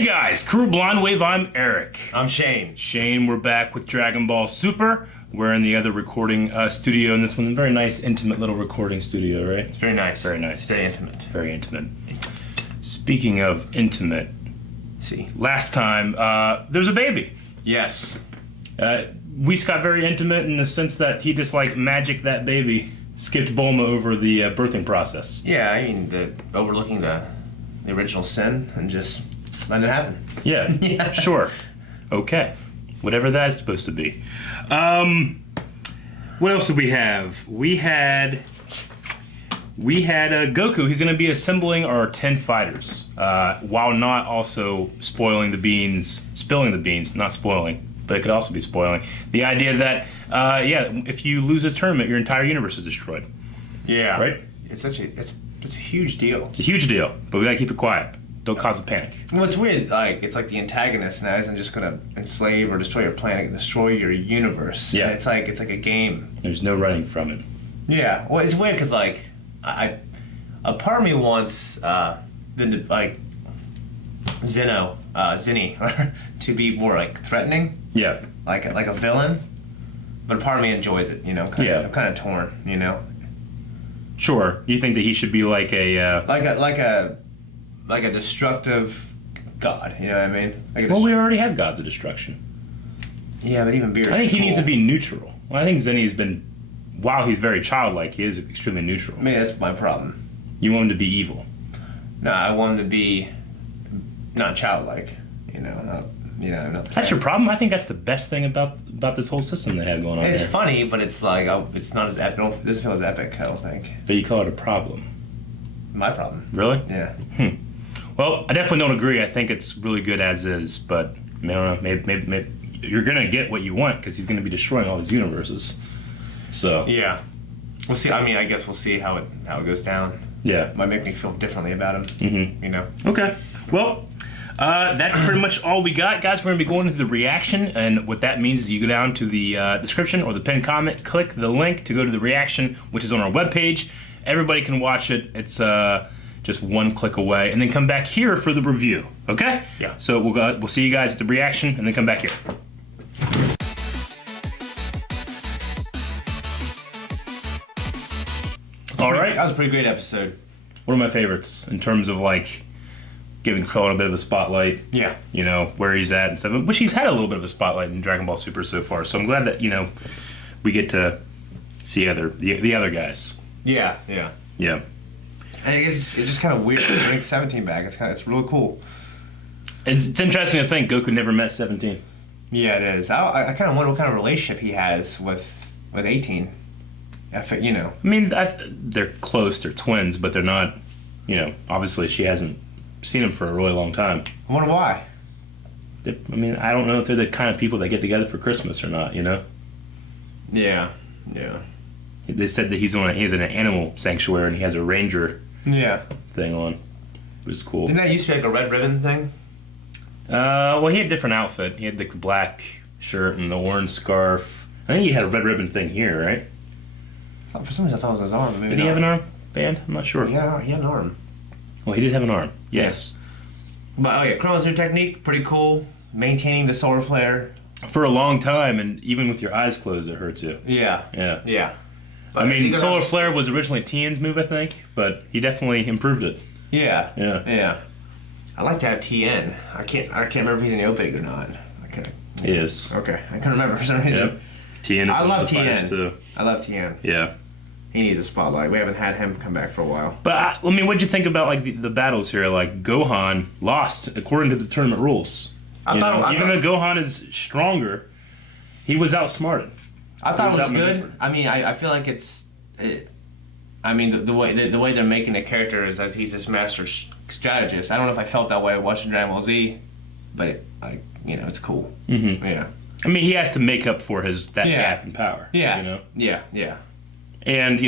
Hey guys, Crew Blonde Wave, I'm Eric. I'm Shane. Shane, we're back with Dragon Ball Super. We're in the other recording studio in this one. Very nice, intimate little recording studio, right? It's very nice. Very nice. It's very intimate. Very intimate. Speaking of intimate, last time, there's a baby. Yes. Whis got very intimate in the sense that he just like magicked that baby, skipped Bulma over the birthing process. Yeah, I mean, overlooking the original sin and just letting it happen. Yeah, Yeah. Sure. Okay. Whatever that's supposed to be. What else did we have? We had Goku. He's going to be assembling our 10 fighters, while not also spilling the beans, not spoiling, but it could also be spoiling. The idea that, if you lose this tournament, your entire universe is destroyed. Yeah. Right? It's a huge deal. It's a huge deal, but we got to keep it quiet. Don't cause a panic. Well, it's weird. Like, it's like the antagonist now isn't just gonna enslave or destroy your planet, and destroy your universe. Yeah. And it's like a game. There's no running from it. Yeah. Well, it's weird because like a part of me wants Zinni to be more like threatening. Yeah. Like a villain, but a part of me enjoys it. I'm kind of torn. Sure. You think that he should be like a like a destructive god. You know what I mean? Well, we already have gods of destruction. Yeah, but even Beerus. I think he needs to be neutral. Well, I think Zinni's been, while he's very childlike, he is extremely neutral. I mean, that's my problem. You want him to be evil. No, I want him to be not childlike. Not. That's your problem. I think that's the best thing about this whole system they have going on. It's there. Funny, but it's like it's not as epic. It doesn't feel as epic. I don't think. But you call it a problem. My problem. Really? Yeah. Well, I definitely don't agree. I think it's really good as is, but I don't know. Maybe you're gonna get what you want because he's gonna be destroying all these universes. So yeah, we'll see. I mean, I guess we'll see how it goes down. Yeah, it might make me feel differently about him. Mm-hmm. Okay. Well, that's pretty much all we got, guys. We're gonna be going into the reaction, and what that means is you go down to the description or the pinned comment, click the link to go to the reaction, which is on our webpage. Everybody can watch it. It's just one click away, and then come back here for the review. Okay? Yeah. So we'll see you guys at the reaction, and then come back here. All right. That was a pretty great episode. One of my favorites in terms of like giving Krillin a bit of a spotlight. Yeah. Where he's at and stuff. Which he's had a little bit of a spotlight in Dragon Ball Super so far. So I'm glad that we get to see the other guys. Yeah. Yeah. I guess it's just kind of weird to bring 17 back. It's really cool. It's interesting to think Goku never met 17. Yeah, it is. I kind of wonder what kind of relationship he has with 18. I mean, they're close. They're twins, but they're not. Obviously she hasn't seen him for a really long time. I wonder why. I mean, I don't know if they're the kind of people that get together for Christmas or not. Yeah. They said that he's in an animal sanctuary and he has a ranger thing on, which is cool. Didn't that used to be like a red ribbon thing? Well, he had a different outfit. He had the black shirt and the orange scarf. I think he had a red ribbon thing here, right? For some reason I thought it was his arm. Maybe Did he have an arm band? I'm not sure. Yeah, he had an arm. Well, he did have an arm. Yes. Yeah. But Krillin's new technique, pretty cool. Maintaining the solar flare. For a long time, and even with your eyes closed, it hurts you. Yeah. But I mean, solar flare was originally Tien's move, I think, but he definitely improved it. Yeah. I like to have Tien. I can't remember if he's an Opig or not. He is. Okay, I can't remember for some reason. Yep. Tien is I love Tien. Too. I love Tien. Yeah. He needs a spotlight. We haven't had him come back for a while. But I mean, what'd you think about like the battles here? Like Gohan lost according to the tournament rules. Even though Gohan is stronger, he was outsmarted. I thought it was good. I mean, I feel like I mean, the way they're making the character is that he's this master strategist. I don't know if I felt that way watching Dragon Ball Z, but it's cool. Mm-hmm. Yeah. I mean, he has to make up for that gap in power. Yeah. Yeah. And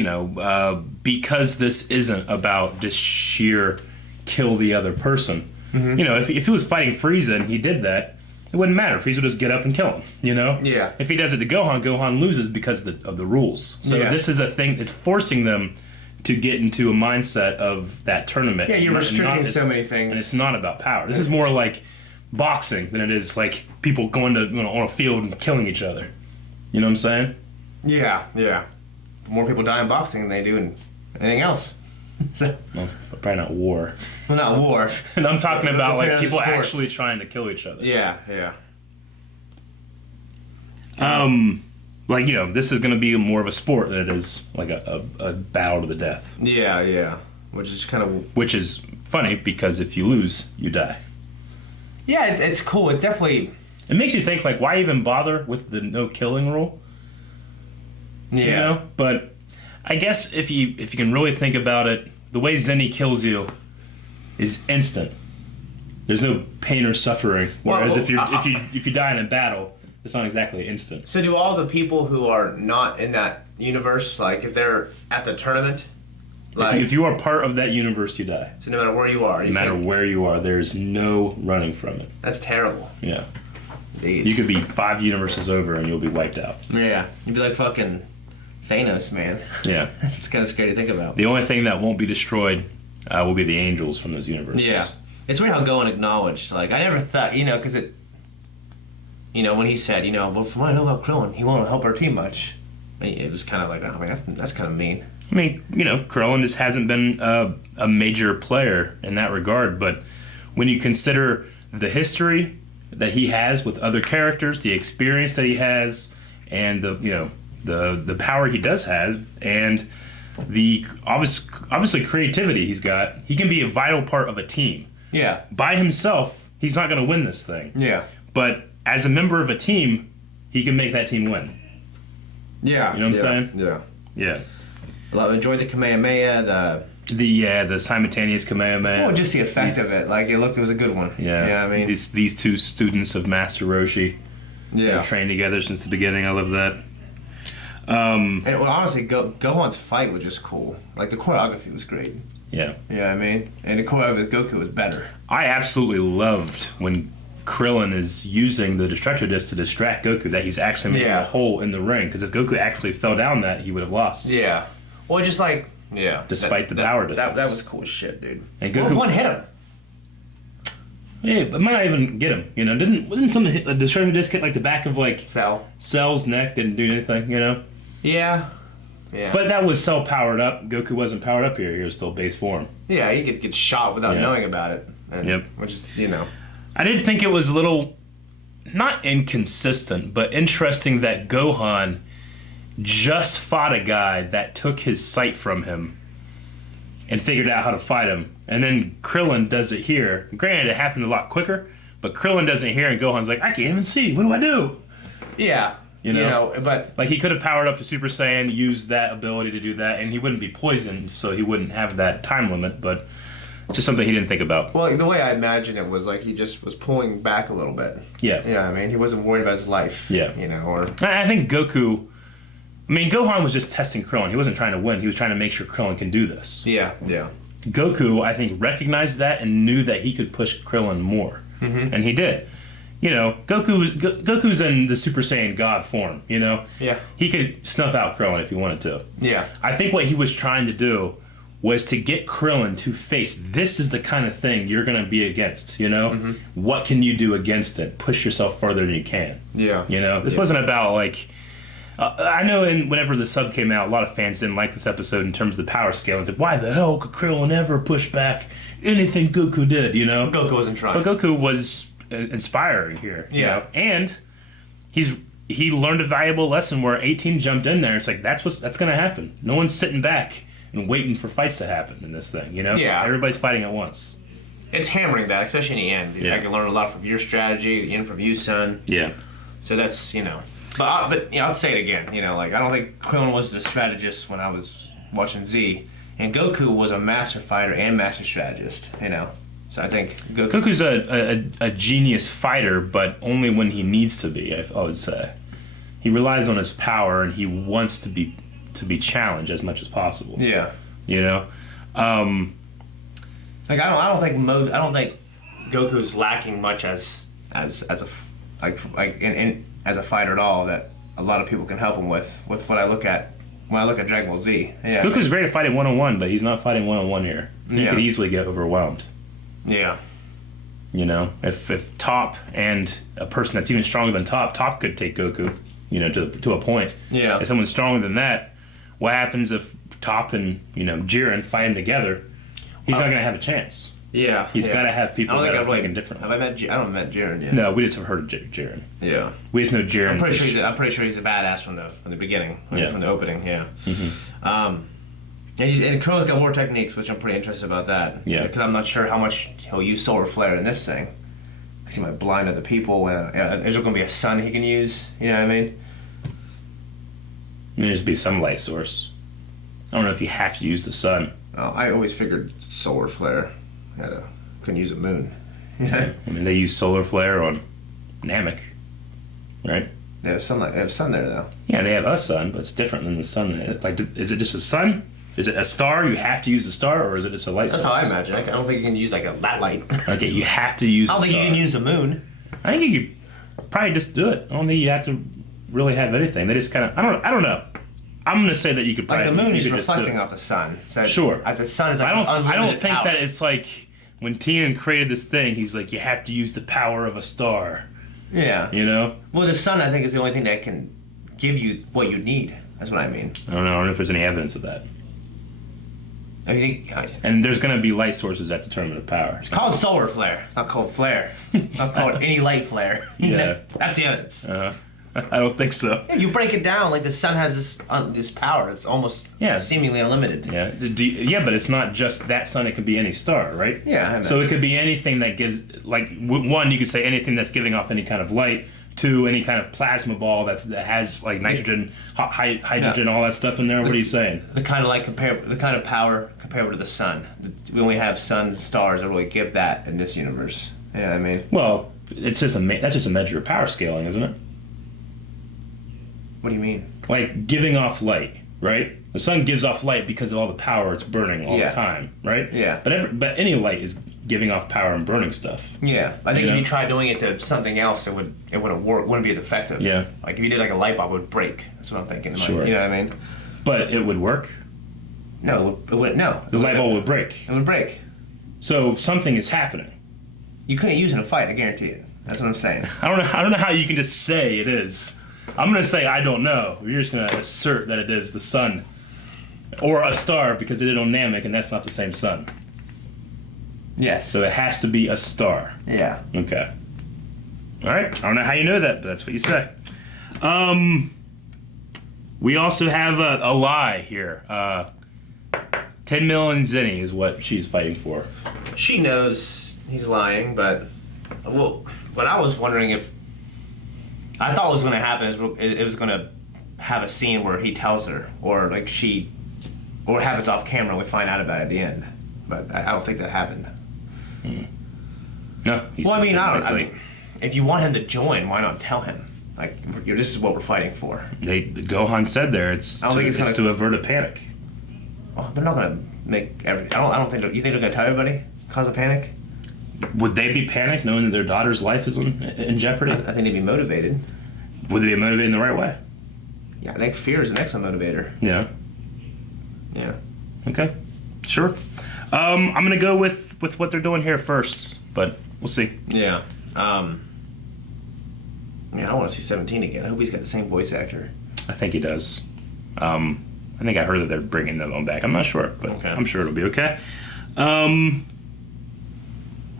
because this isn't about just sheer kill the other person. Mm-hmm. If he was fighting Frieza and he did that, it wouldn't matter. Frieza would just get up and kill him, Yeah. If he does it to Gohan, Gohan loses because of the rules. So this is a thing that's forcing them to get into a mindset of that tournament. Yeah, you're restricting so many things. And it's not about power. This is more like boxing than it is like people going to on a field and killing each other. You know what I'm saying? Yeah, yeah. More people die in boxing than they do in anything else. So, Well, probably not war. well, not war. And I'm talking about like Compared to people sports. actually trying to kill each other. Yeah, yeah. Like, you know, this is going to be more of a sport than it is like a battle to the death. Yeah, yeah. Which is kind of... Which is funny because if you lose, you die. Yeah, it's cool. It definitely... It makes you think, like, why even bother with the no killing rule? Yeah. You know? But I guess if you can really think about it, the way Zenny kills you is instant. There's no pain or suffering. Whereas if you die in a battle, it's not exactly instant. So do all the people who are not in that universe, like if they're at the tournament, like If you are part of that universe, you die. so no matter where you are, No matter where you are, there's no running from it. that's terrible. Yeah. Jeez. You could be 5 universes over and you'll be wiped out. Yeah, you'd be like fucking Thanos, man. Yeah. It's kind of scary to think about. The only thing that won't be destroyed will be the angels from those universes. Yeah, it's weird how Gohan acknowledged. Like I never thought, because it. When he said, well, from what I know about Krillin, he won't help our team much. It was kind of like, oh, man, that's kind of mean. I mean, Krillin just hasn't been a major player in that regard, but when you consider the history that he has with other characters, the experience that he has, and the power he does have, and the obviously creativity he's got, he can be a vital part of a team. Yeah. By himself, he's not going to win this thing. Yeah. But as a member of a team, he can make that team win. Yeah. You know what I'm saying? Yeah. Yeah. Well, I enjoyed the Kamehameha, The simultaneous Kamehameha. well, just the effect of it. Like, it was a good one. Yeah. Yeah, I mean. These two students of Master Roshi Yeah. have trained together since the beginning. I love that. And, well, honestly, Gohan's fight was just cool. Like, the choreography was great. Yeah. Yeah, I mean. And the choreography with Goku was better. I absolutely loved when Krillin is using the Destructo Disc to distract Goku, that he's actually making a hole in the ring, because if Goku actually fell down that, he would have lost. Yeah. Well, just like... Yeah. Despite the power difference. That was cool as shit, dude. And What Goku... if one hit him? Yeah, but might not even get him, Didn't something hit the Destructo Disc hit, like, the back of, like... Cell's neck, didn't do anything, Yeah. Yeah. But that was Cell powered up. Goku wasn't powered up here. He was still base form. Yeah, he could get shot without knowing about it. And, Yep. Which is, I did think it was a little, not inconsistent, but interesting that Gohan just fought a guy that took his sight from him and figured out how to fight him. And then Krillin does it here. Granted, it happened a lot quicker, but Krillin does it here and Gohan's like, I can't even see. What do I do? Yeah. But... Like, he could have powered up to Super Saiyan, used that ability to do that, and he wouldn't be poisoned, so he wouldn't have that time limit, but... Just something he didn't think about. Well, the way I imagine it was like he just was pulling back a little bit. Yeah. Yeah, I mean, he wasn't worried about his life. Yeah. Or... I think Goku... Gohan was just testing Krillin. He wasn't trying to win. He was trying to make sure Krillin can do this. Yeah, yeah. Goku, I think, recognized that and knew that he could push Krillin more. Mm-hmm. And he did. Goku's in the Super Saiyan God form, Yeah. He could snuff out Krillin if he wanted to. Yeah. I think what he was trying to do was to get Krillin to face, this is the kind of thing you're going to be against, Mm-hmm. What can you do against it? Push yourself further than you can. Yeah. This wasn't about, like... I know whenever the sub came out, a lot of fans didn't like this episode in terms of the power scale. It's like, why the hell could Krillin ever push back anything Goku did, Goku wasn't trying. But Goku was inspiring here. Yeah. And he learned a valuable lesson where 18 jumped in there. It's like, that's going to happen. No one's sitting back and waiting for fights to happen in this thing, Yeah. Everybody's fighting at once. It's hammering that, especially in the end. Yeah. I can learn a lot from your strategy, the end from you, son. Yeah. So that's, But I'll say it again, I don't think Krillin was the strategist when I was watching Z. And Goku was a master fighter and master strategist, So I think Goku's a genius fighter, but only when he needs to be, I would say. He relies on his power and he wants to be challenged as much as possible. Yeah. Like, I don't think Goku's lacking much as a fighter at all that a lot of people can help him with what I look at when I look at Dragon Ball Z. Yeah. Goku's great at fighting one-on-one, but he's not fighting one-on-one here. He Yeah. could easily get overwhelmed. Yeah. You know, if Top and a person that's even stronger than Top could take Goku, you know, to a point. Yeah. If someone's stronger than that, what happens if Top and, you know, Jiren fight him together? He's not going to have a chance. Yeah. He's got to have people that are thinking differently. Have I met? I haven't met Jiren yet. No, we just have heard of Jiren. Yeah. We just know Jiren. I'm pretty sure he's a badass from the beginning. From the opening. Yeah. Mm-hmm. And Krillin's got more techniques, which I'm pretty interested about that. Yeah. Because I'm not sure how much he'll use solar flare in this thing. Because he might blind other people. Is there going to be a sun he can use? You know what I mean? I mean, there's be some light source. I don't know if you have to use the sun. Oh, I always figured solar flare. Couldn't use a moon. I mean, they use solar flare on Namek, right? They have sun there though. Yeah, they have a sun, but it's different than the sun. Like, is it just a sun? Is it a star? You have to use the star, or is it just a light source? That's how I imagine. I don't think you can use like that light. Okay, you have to use. I don't think you can use the moon. I think you could probably just do it. I don't think you have to really have anything. They just kind of. I don't know. I'm gonna say that you could probably. Like the moon is reflecting off the sun. So sure. The sun is like I don't think power. that it's like when Tien created this thing. He's like, you have to use the power of a star. Yeah. You know. Well, the sun, I think, is the only thing that can give you what you need. That's what I mean. I don't know if there's any evidence of that. I think. And there's gonna be light sources that determine the power. It's called solar flare. It's not called flare. It's not called any light flare. Yeah. That's the evidence. I don't think so. Yeah, you break it down, like the sun has this power. It's almost seemingly unlimited. Yeah, but it's not just that sun. It could be any star, right? Yeah. I know. So it could be anything that gives, like, one, you could say anything that's giving off any kind of light. Two, any kind of plasma ball that has like nitrogen, hydrogen, all that stuff in there. What are you saying? The kind of power comparable to the sun. We only have suns, stars that really give that in this universe. You know what I mean? Well, that's just a measure of power scaling, isn't it? What do you mean? Like giving off light, right? The sun gives off light because of all the power it's burning all the time, right? Yeah. But any light is giving off power and burning stuff. Yeah. I think if you tried doing it to something else, it wouldn't work. Wouldn't be as effective. Yeah. Like if you did like a light bulb, it would break. That's what I'm thinking. Sure. You know what I mean? But it would work. No, it would. No. The light bulb would break. It would break. So something is happening. You couldn't use it in a fight. I guarantee it. That's what I'm saying. I don't know how you can just say it is. I'm gonna say I don't know. You're just gonna assert that it is the sun, or a star because they did on Namek, and that's not the same sun. Yes. So it has to be a star. Yeah. Okay. All right. I don't know how you know that, but that's what you say. We also have a lie here. 10 million Zenny is what she's fighting for. She knows he's lying, but what I was wondering if I thought was going to happen is it was going to have a scene where he tells her, or like or happens off camera and we find out about it at the end. But I don't think that happened. No. Well, I mean, if you want him to join, why not tell him? Like, this is what we're fighting for. Gohan said there it's to avert a panic. Oh, they're not gonna make I don't think. You think they're gonna tell everybody? Cause a panic? Would they be panicked knowing that their daughter's life is in jeopardy? I think they'd be motivated. Would they be motivated in the right way? Yeah, I think fear is an excellent motivator. Yeah. Yeah. Okay. Sure. I'm gonna go with what they're doing here first, but we'll see. Yeah. Yeah, I want to see 17 again. I hope he's got the same voice actor. I think he does. I think I heard that they're bringing that one back. I'm not sure, but okay. I'm sure it'll be okay.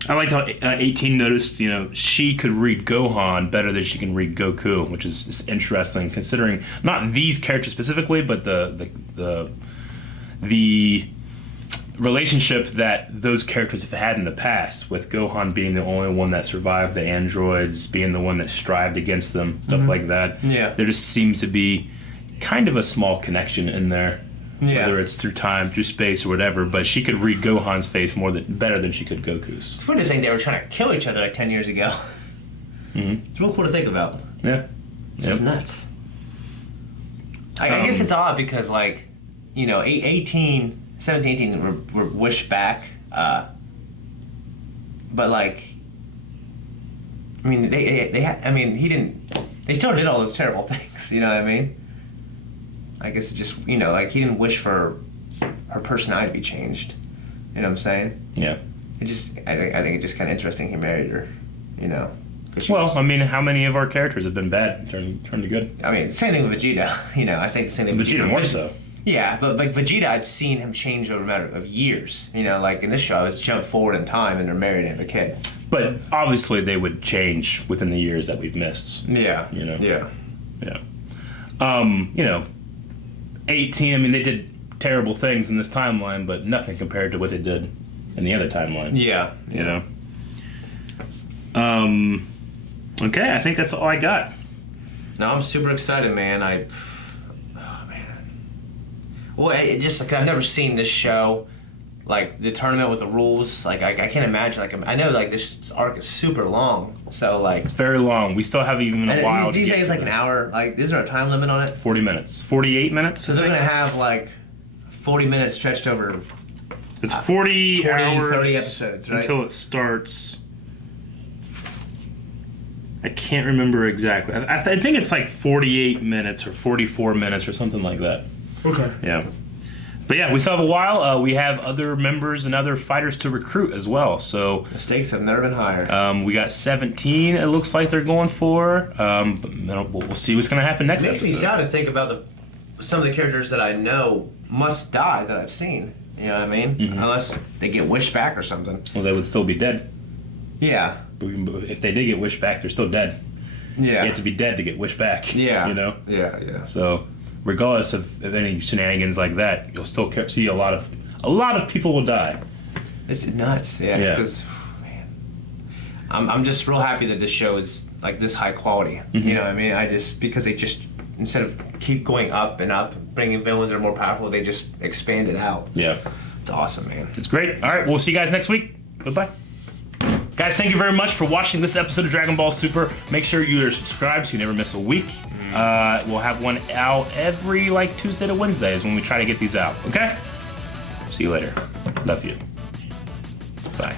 I liked how 18 noticed, she could read Gohan better than she can read Goku, which is interesting considering not these characters specifically, but the relationship that those characters have had in the past, with Gohan being the only one that survived the androids, being the one that strived against them, stuff like that. Yeah. There just seems to be kind of a small connection in there. Yeah. Whether it's through time, through space, or whatever, but she could read Gohan's face better than she could Goku's. It's funny to think they were trying to kill each other like 10 years ago. Mm-hmm. It's real cool to think about. Yeah. It's just nuts. I guess it's odd because, 17, 18 were wished back, but they still did all those terrible things, you know what I mean? I guess it just, he didn't wish for her personality to be changed. You know what I'm saying? Yeah. I think it's just kind of interesting he married her, you know. Well, I mean, how many of our characters have been bad and turned to good? I mean, same thing with Vegeta. You know, I think the same thing with Vegeta more so. Yeah, but like Vegeta, I've seen him change over a matter of years. You know, like in this show, it's jumped forward in time and they're married and have a kid. But obviously, they would change within the years that we've missed. Yeah. You know. Yeah. You know, 18. I mean, they did terrible things in this timeline, but nothing compared to what they did in the other timeline. Yeah. You know. Okay, I think that's all I got. No, I'm super excited, man. Well, it just like I've never seen this show, like the tournament with the rules. Like I can't imagine. Like I know like this arc is super long, so like It's very long. We still have even a while to these get days to like it. an hour. Like is there a time limit on it? 40 minutes. 48 minutes. So they're gonna have like 40 minutes stretched over It's 40 20, hours 30 episodes, right? until it starts. I can't remember exactly. I think it's like 48 minutes or 44 minutes or something like that. Okay. Yeah. But yeah, we still have a while. We have other members and other fighters to recruit as well. So The stakes have never been higher. we got 17. It looks like they're going for. But we'll see what's going to happen next It makes me episode. sad to think about some of the characters that I know must die that I've seen. You know what I mean? Mm-hmm. Unless they get wished back or something. Well, they would still be dead. Yeah. But if they did get wished back, they're still dead. Yeah. You have to be dead to get wished back. Yeah. You know. Yeah. So, regardless of any shenanigans like that, you'll still see a lot of people will die. It's nuts. Yeah. Yeah. Because, man, I'm just real happy that this show is like this high quality. Mm-hmm. You know what I mean? Because they just instead of keep going up and up, bringing villains that are more powerful, they just expand it out. Yeah, It's awesome, man. it's great. All right, we'll see you guys next week. Goodbye. Guys, thank you very much for watching this episode of Dragon Ball Super. Make sure you are subscribed so you never miss a week. We'll have one out every like Tuesday to Wednesday is when we try to get these out. Okay? See you later. Love you. Bye.